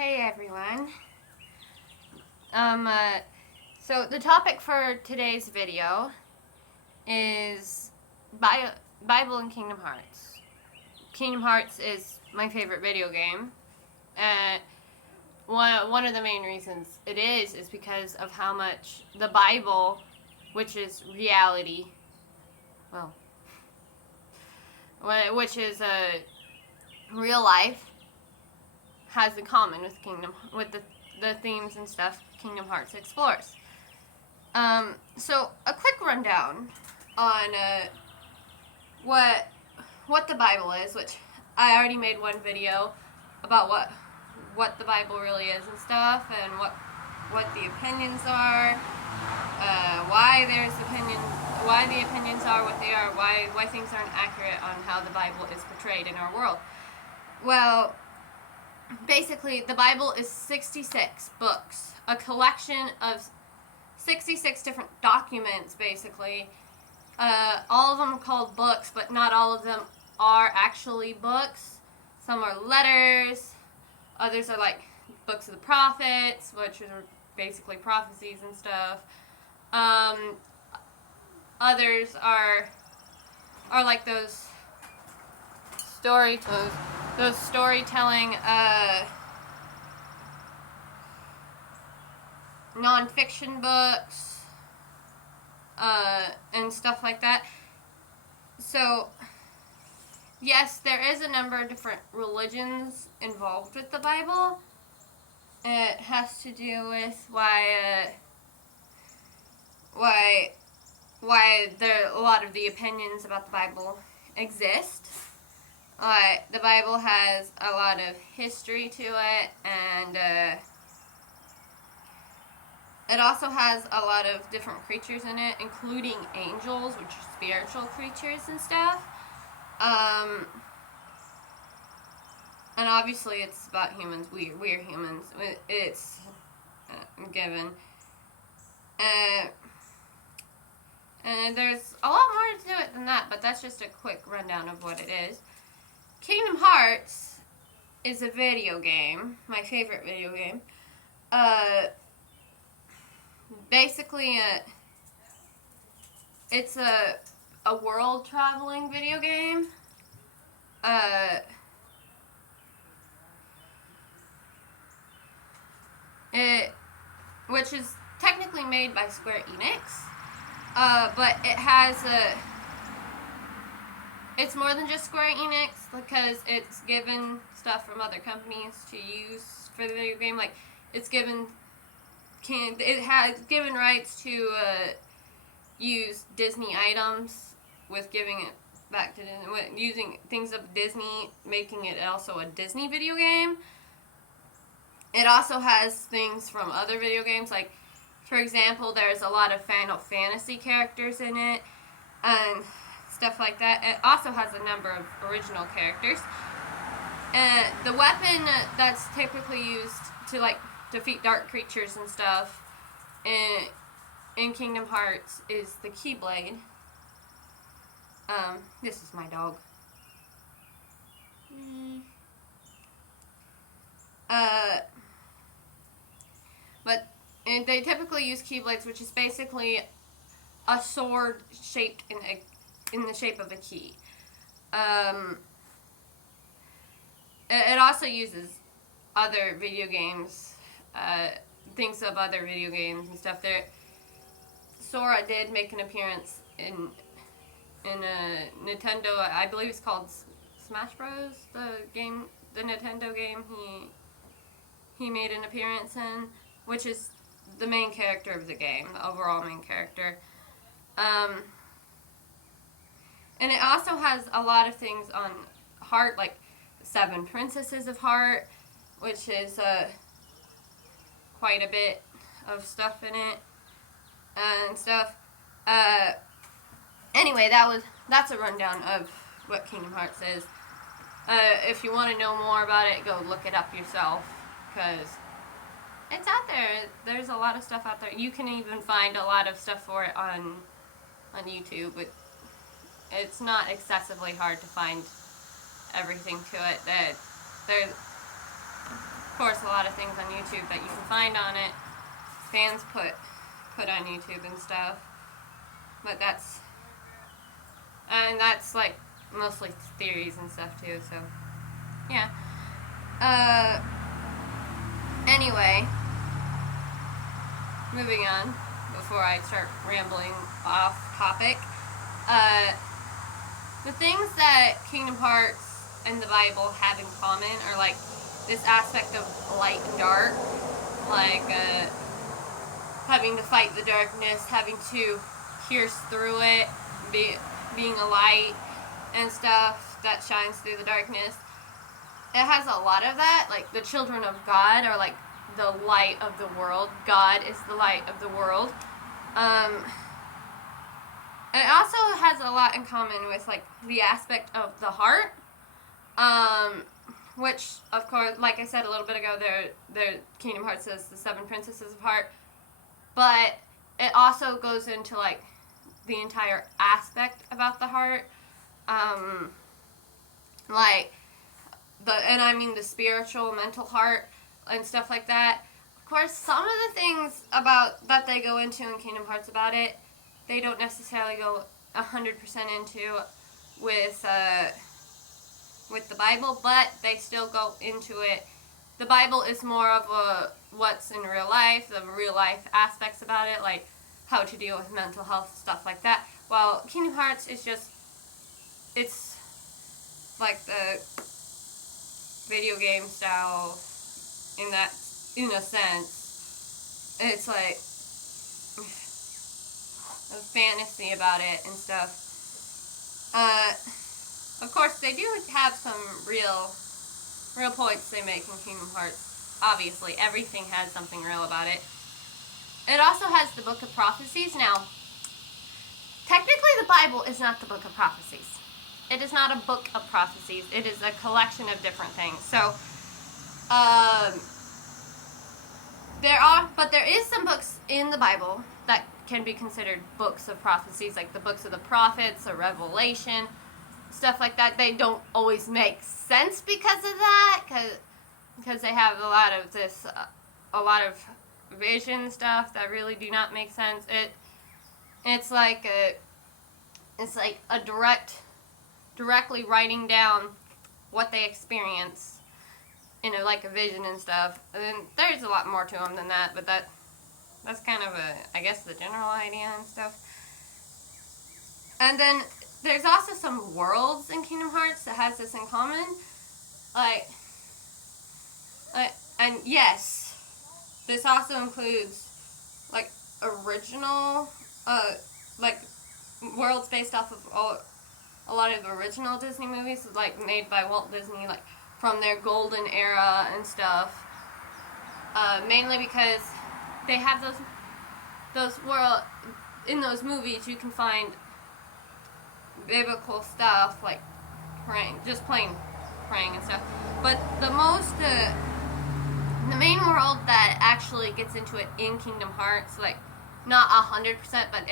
Hey everyone. So the topic for today's video is Bible and Kingdom Hearts. Kingdom Hearts is my favorite video game. One of the main reasons it is because of how much the Bible, which is reality, which is real life, has in common with the themes and stuff Kingdom Hearts explores. So a quick rundown on what the Bible is, which I already made one video about what the Bible really is and stuff, and what the opinions are, why the opinions are what they are, why things aren't accurate on how the Bible is portrayed in our world. Well, basically, the Bible is 66 books, a collection of 66 different documents, basically. All of them are called books, but not all of them are actually books. Some are letters, others are like books of the prophets, which are basically prophecies and stuff. Others are like those storytelling non-fiction books and stuff like that. So yes, there is a number of different religions involved with the Bible. It has to do with why a lot of the opinions about the Bible exist. The Bible has a lot of history to it, and it also has a lot of different creatures in it, including angels, which are spiritual creatures and stuff. And obviously it's about humans. We're humans. It's given. And there's a lot more to it than that, but that's just a quick rundown of what it is. Kingdom Hearts is a video game, my favorite video game. Basically, it's a world traveling video game. Which is technically made by Square Enix. But it has it's more than just Square Enix, because it's given stuff from other companies to use for the video game. Like, it has given rights to use Disney items, with giving it back to Disney, using things of Disney, making it also a Disney video game. It also has things from other video games, like, for example, there's a lot of Final Fantasy characters in it, and stuff like that. It also has a number of original characters. The weapon that's typically used to, like, defeat dark creatures and stuff in Kingdom Hearts is the Keyblade. This is my dog. But they typically use Keyblades, which is basically a sword shaped in the shape of a key. It also uses other video games, things of other video games and stuff. Sora did make an appearance in a Nintendo, I believe it's called Smash Bros. The Nintendo game. He made an appearance in, which is the main character of the game, the overall main character. And it also has a lot of things on Heart, like 7 Princesses of Heart, which is quite a bit of stuff in it and stuff. Anyway, that's a rundown of what Kingdom Hearts is. If you want to know more about it, go look it up yourself, because it's out there. There's a lot of stuff out there. You can even find a lot of stuff for it on YouTube. It's not excessively hard to find everything to it. course, a lot of things on YouTube that you can find on it. Fans put on YouTube and stuff. But that's like mostly theories and stuff too, so yeah. Anyway, moving on before I start rambling off topic. The things that Kingdom Hearts and the Bible have in common are like this aspect of light and dark, like having to fight the darkness, having to pierce through it, being a light and stuff that shines through the darkness. It has a lot of that. Like the children of God are like the light of the world. God is the light of the world. It also has a lot in common with like the aspect of the heart, which of course, like I said a little bit ago, their Kingdom Hearts says the 7 princesses of heart, but it also goes into like the entire aspect about the heart, like and I mean the spiritual, mental heart and stuff like that. Of course, some of the things about that they go into in Kingdom Hearts about it, they don't necessarily go 100% into with the Bible, but they still go into it. The Bible is more of a what's in real life, the real life aspects about it, like how to deal with mental health, stuff like that. While Kingdom Hearts is just, it's like the video game style in a sense. It's like a fantasy about it and stuff. Of course, they do have some real points they make in Kingdom Hearts. Obviously, everything has something real about it. It also has the Book of Prophecies. Now, technically the Bible is not the Book of Prophecies. It is not a book of prophecies. It is a collection of different things. So, there is some books in the Bible that can be considered books of prophecies, like the books of the prophets, or Revelation, stuff like that. They don't always make sense because of that, because they have a lot of vision stuff that really do not make sense. It's like a directly writing down what they experience in a vision and stuff. And then there's a lot more to them than that, but that's kind of I guess the general idea and stuff. And then there's also some worlds in Kingdom Hearts that has this in common. And yes, this also includes original worlds based off of a lot of original Disney movies, made by Walt Disney, from their golden era and stuff. Mainly because they have those world in those movies. You can find biblical stuff like praying, just plain praying and stuff. But the main world that actually gets into it in Kingdom Hearts, not 100%, but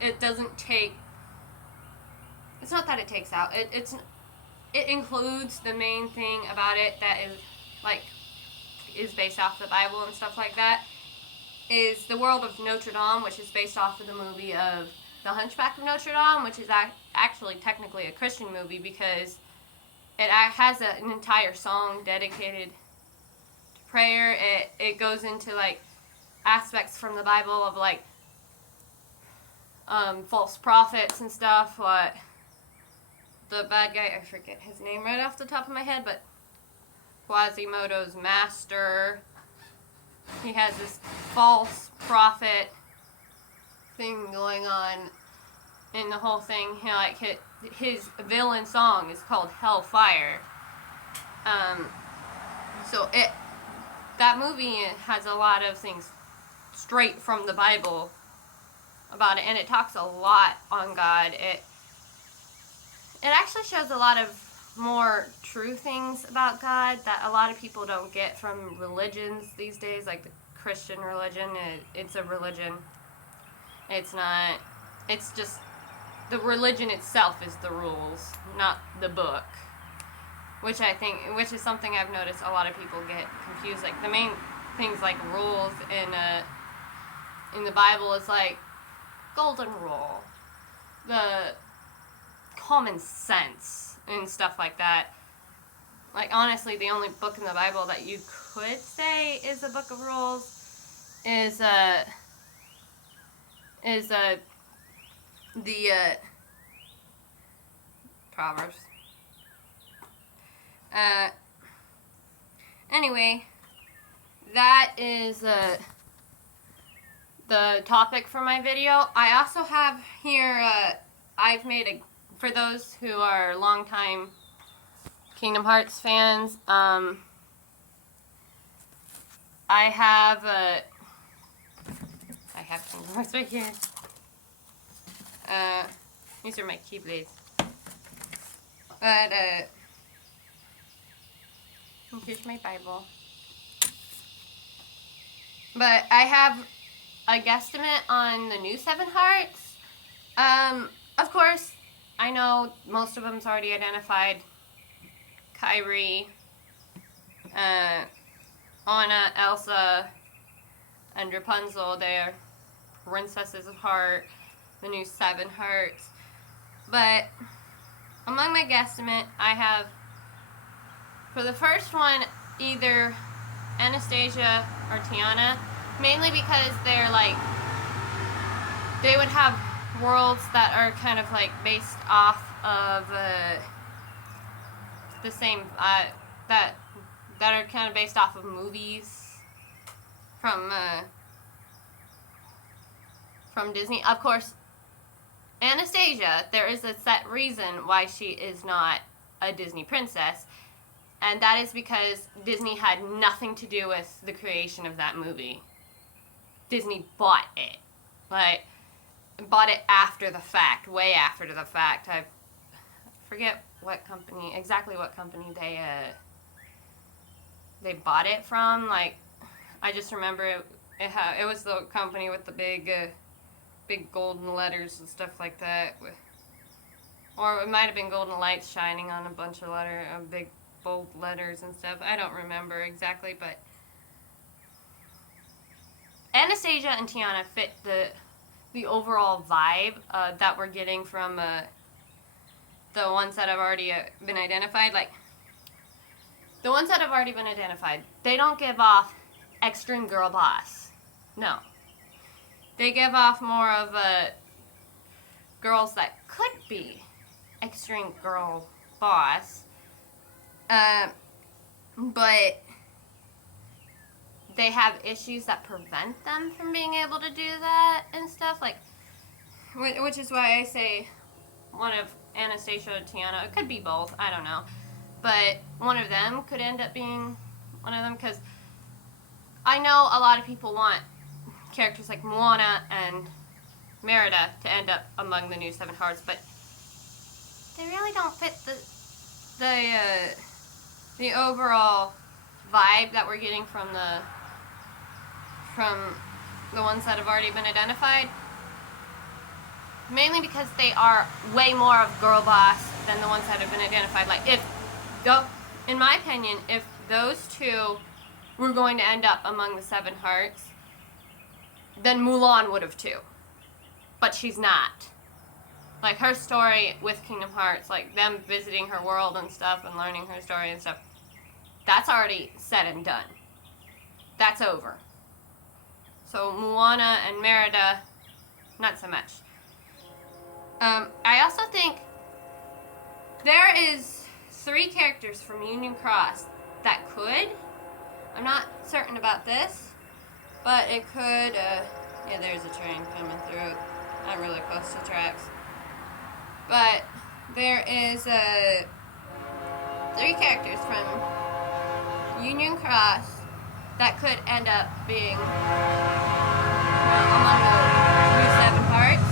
it doesn't take. It's not that it takes out. It includes the main thing about it that is based off the Bible and stuff like that. Is the world of Notre Dame, which is based off of the movie of The Hunchback of Notre Dame, which is actually technically a Christian movie because it has an entire song dedicated to prayer. It goes into aspects from the Bible of false prophets and stuff. What the bad guy, I forget his name right off the top of my head, but Quasimodo's master. He has this false prophet thing going on in the whole thing. His villain song is called Hellfire. So that movie has a lot of things straight from the Bible about it, and it talks a lot on God. It actually shows a lot of more true things about God that a lot of people don't get from religions these days, like the Christian religion. It's a religion. It's not. It's just the religion itself is the rules, not the book. which is something I've noticed a lot of people get confused. Like the main things like rules in the Bible is like golden rule, the common sense and stuff like that. Like honestly, the only book in the Bible that you could say is a book of rules is the Proverbs. Anyway, that is the topic for my video. I also have here, I've made for those who are longtime Kingdom Hearts fans, I have Kingdom Hearts right here. These are my Keyblades. But, here's my Bible. But I have a guesstimate on the new 7 Hearts. Of course, I know most of them's already identified. Kyrie, Anna, Elsa, and Rapunzel, they're princesses of heart, the new 7 Hearts. But among my guesstimate, I have, for the first one, either Anastasia or Tiana, mainly because they're like, they would have worlds that are kind of like based off of the same, that are kind of based off of movies from Disney. Of course, Anastasia, there is a set reason why she is not a Disney princess, and that is because Disney had nothing to do with the creation of that movie. Disney bought it. Like, bought it after the fact, way after the fact. I forget exactly what company they bought it from. Like, I just remember it was the company with the big golden letters and stuff like that. Or it might have been golden lights shining on a bunch of big bold letters and stuff. I don't remember exactly, but Anastasia and Tiana fit the overall vibe that we're getting from the ones that have already been identified. Like, the ones that have already been identified, they don't give off extreme girl boss. No. They give off more of girls that could be extreme girl boss. But they have issues that prevent them from being able to do that and stuff. Like, which is why I say one of Anastasia or Tiana, it could be both, I don't know. But one of them could end up being one of them, because I know a lot of people want characters like Moana and Merida to end up among the new 7 Hearts, but they really don't fit the overall vibe that we're getting from the ones that have already been identified. Mainly because they are way more of girl boss than the ones that have been identified. Like, in my opinion, if those two were going to end up among the 7 Hearts, then Mulan would have too. But she's not. Like, her story with Kingdom Hearts, like them visiting her world and stuff and learning her story and stuff, that's already said and done. That's over. So Moana and Merida, not so much. I also think there is 3 characters from Union Cross that could, I'm not certain about this, but it could, yeah, there's a train coming through. I'm really close to tracks. But there is 3 characters from Union Cross that could end up being among the new 7 Hearts.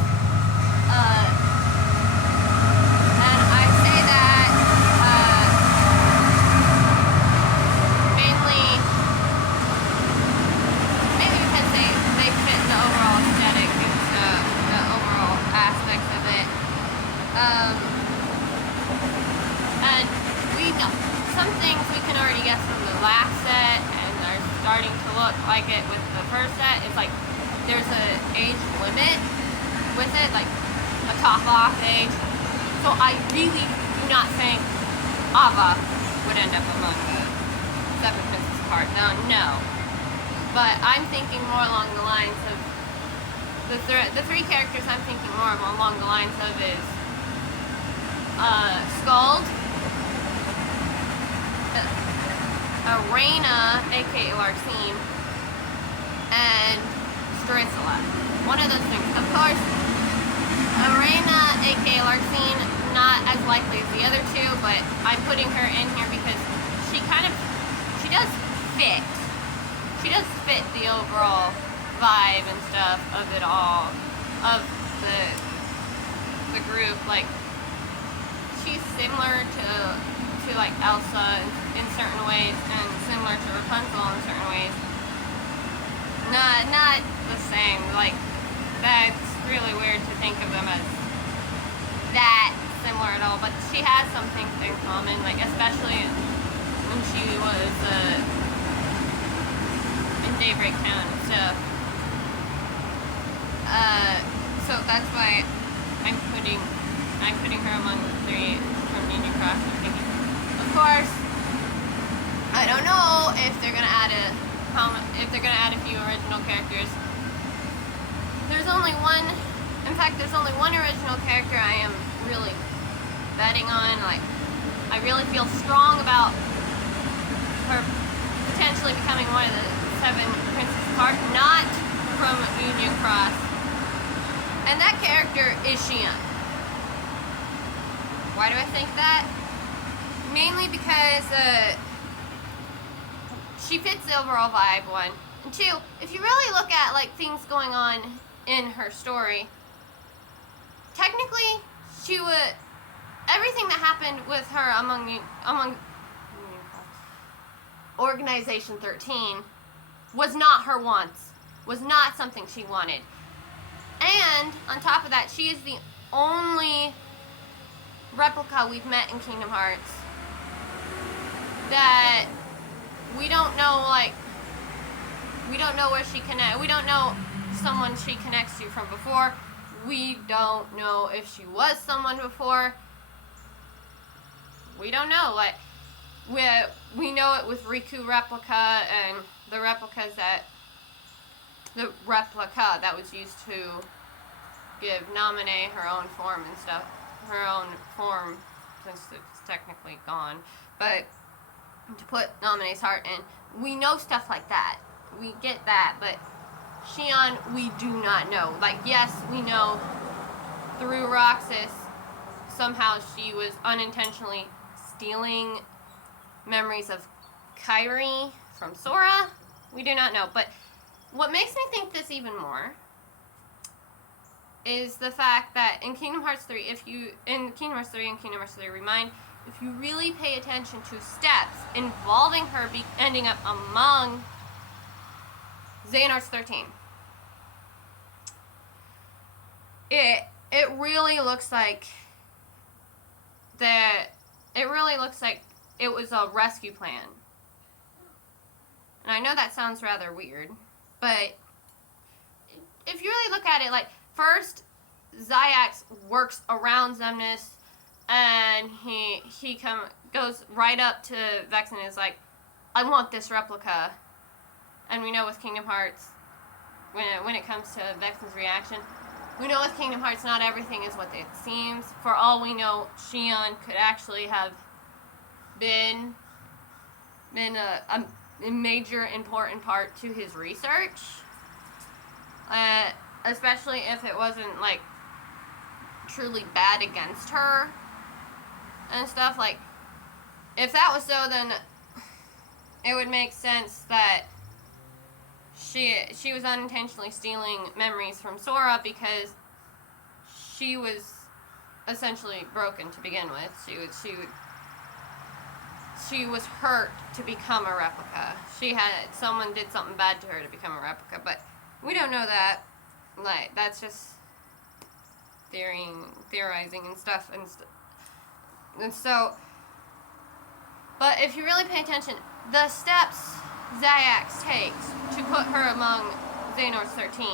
And I say that mainly maybe because they fit the overall aesthetic and the overall aspects of it. And we know starting to look like it with the first set. It's like there's an age limit with it, like a top-off age. So I really do not think Ava would end up among the 7 princes apart. No. But I'm thinking more along the lines of the 3 characters I'm thinking more along the lines of is Skuld, Arena, aka Larxene, and Strissula. One of those things. Of course, Arena, aka Larxene, not as likely as the other 2, but I'm putting her in here because she does fit. She does fit the overall vibe and stuff of it all, of the group. Like, she's similar to like Elsa in certain ways, and similar to Rapunzel in certain ways. Not the same. Like, that's really weird to think of them as that similar at all, but she has some things in common, like especially when she was in Daybreak Town and stuff. So that's why I'm putting her among the 3 from Union Cross. I'm thinking, of course, I don't know if they're gonna add a few original characters. There's only one. In fact, there's only one original character I am really betting on. Like, I really feel strong about her potentially becoming one of the 7 princes apart, not from Union Cross. And that character is Xion. Why do I think that? Mainly because she fits the overall vibe, 1. And 2, if you really look at like things going on in her story, technically everything that happened with her among Organization 13 was not her wants, was not something she wanted. And on top of that, she is the only replica we've met in Kingdom Hearts that we don't know, like, we don't know where she connects. We don't know someone she connects to from before. We don't know if she was someone before. We don't know. Like, we know it with Riku replica and the replica that was used to give Naminé her own form and stuff. Her own form, since it's technically gone. But to put Naminé's heart in, we know stuff like that. We get that, but Xion, we do not know. Like, yes, we know through Roxas, somehow she was unintentionally stealing memories of Kairi from Sora. We do not know. But what makes me think this even more is the fact that in Kingdom Hearts 3, in Kingdom Hearts 3 and Kingdom Hearts 3 Remind, if you really pay attention to steps involving her ending up among Xehanort's 13, it really looks like it was a rescue plan. And I know that sounds rather weird, but if you really look at it, like, first, Zayax works around Xemnas, and he goes right up to Vex and is like, I want this replica. And we know with Kingdom Hearts, when it comes to Vex's reaction, we know with Kingdom Hearts not everything is what it seems. For all we know, Xion could actually have been a major important part to his research. Especially if it wasn't, like, truly bad against her and stuff. Like, if that was so, then it would make sense that she was unintentionally stealing memories from Sora because she was essentially broken to begin with. She was hurt to become a replica. Someone did something bad to her to become a replica, but we don't know that. Like, that's just theorizing and stuff, and so, but if you really pay attention, the steps Zayax takes to put her among Xehanort's 13.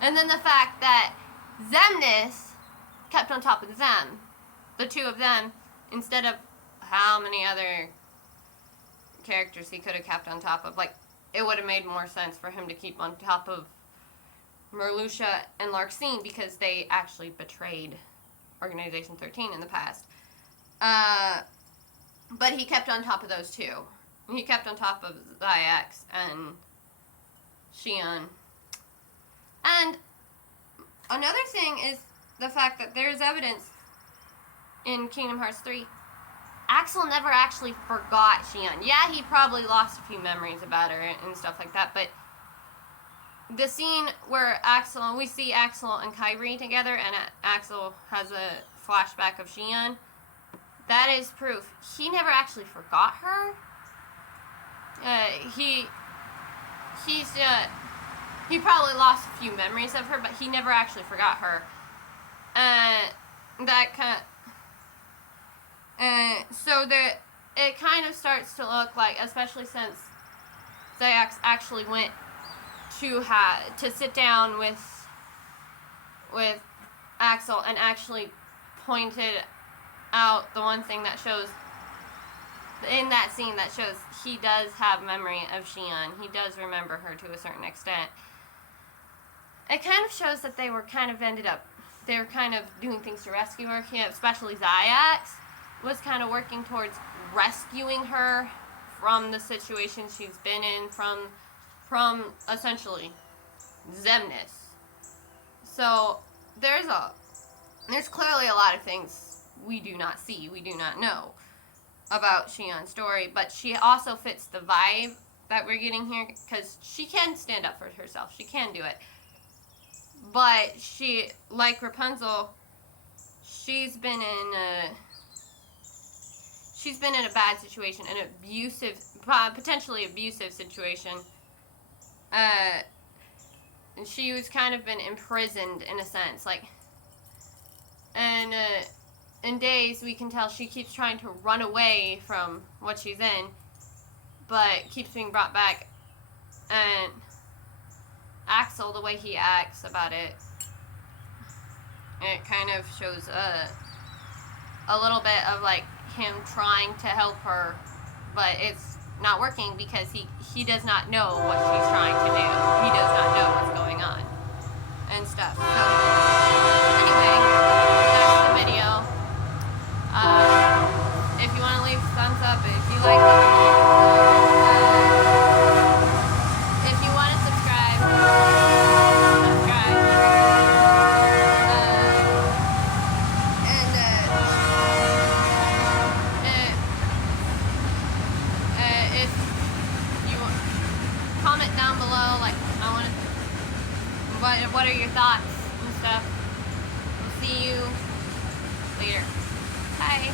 And then the fact that Xemnas kept on top of them, the two of them, instead of how many other characters he could have kept on top of. Like, it would have made more sense for him to keep on top of Merlucia and Larxene because they actually betrayed Organization 13 in the past. But he kept on top of those two. He kept on top of Zayax and Xion. And another thing is the fact that there's evidence in Kingdom Hearts 3. Axel never actually forgot Xion. Yeah, he probably lost a few memories about her and stuff like that, but the scene where we see Axel and Kyrie together, and Axel has a flashback of Xion, that is proof. He never actually forgot her. He probably lost a few memories of her, but he never actually forgot her. So it kind of starts to look like, especially since Zayax actually went to sit down with Axel and actually pointed out the one thing that shows in that scene that shows he does have memory of Xion. He does remember her to a certain extent. It kind of shows that they were kind of doing things to rescue her. Especially Zayax was kind of working towards rescuing her from the situation she's been in, from essentially Xemnas. So there's clearly a lot of things we do not see, we do not know about Xion's story, but she also fits the vibe that we're getting here, because she can stand up for herself, she can do it. But she, like Rapunzel, she's been in a bad situation, an abusive, potentially abusive situation. And she was kind of been imprisoned in a sense, like, and in days we can tell she keeps trying to run away from what she's in, but keeps being brought back. And Axel, the way he acts about it, it kind of shows a little bit of like him trying to help her, but it's not working because he does not know what she's trying to do. He does not know what's going on and stuff. So anyway, that's the video. If you want to leave a thumbs up, if you like it, if you want to subscribe. If you comment down below, like, what are your thoughts and stuff. We'll see you later. Bye.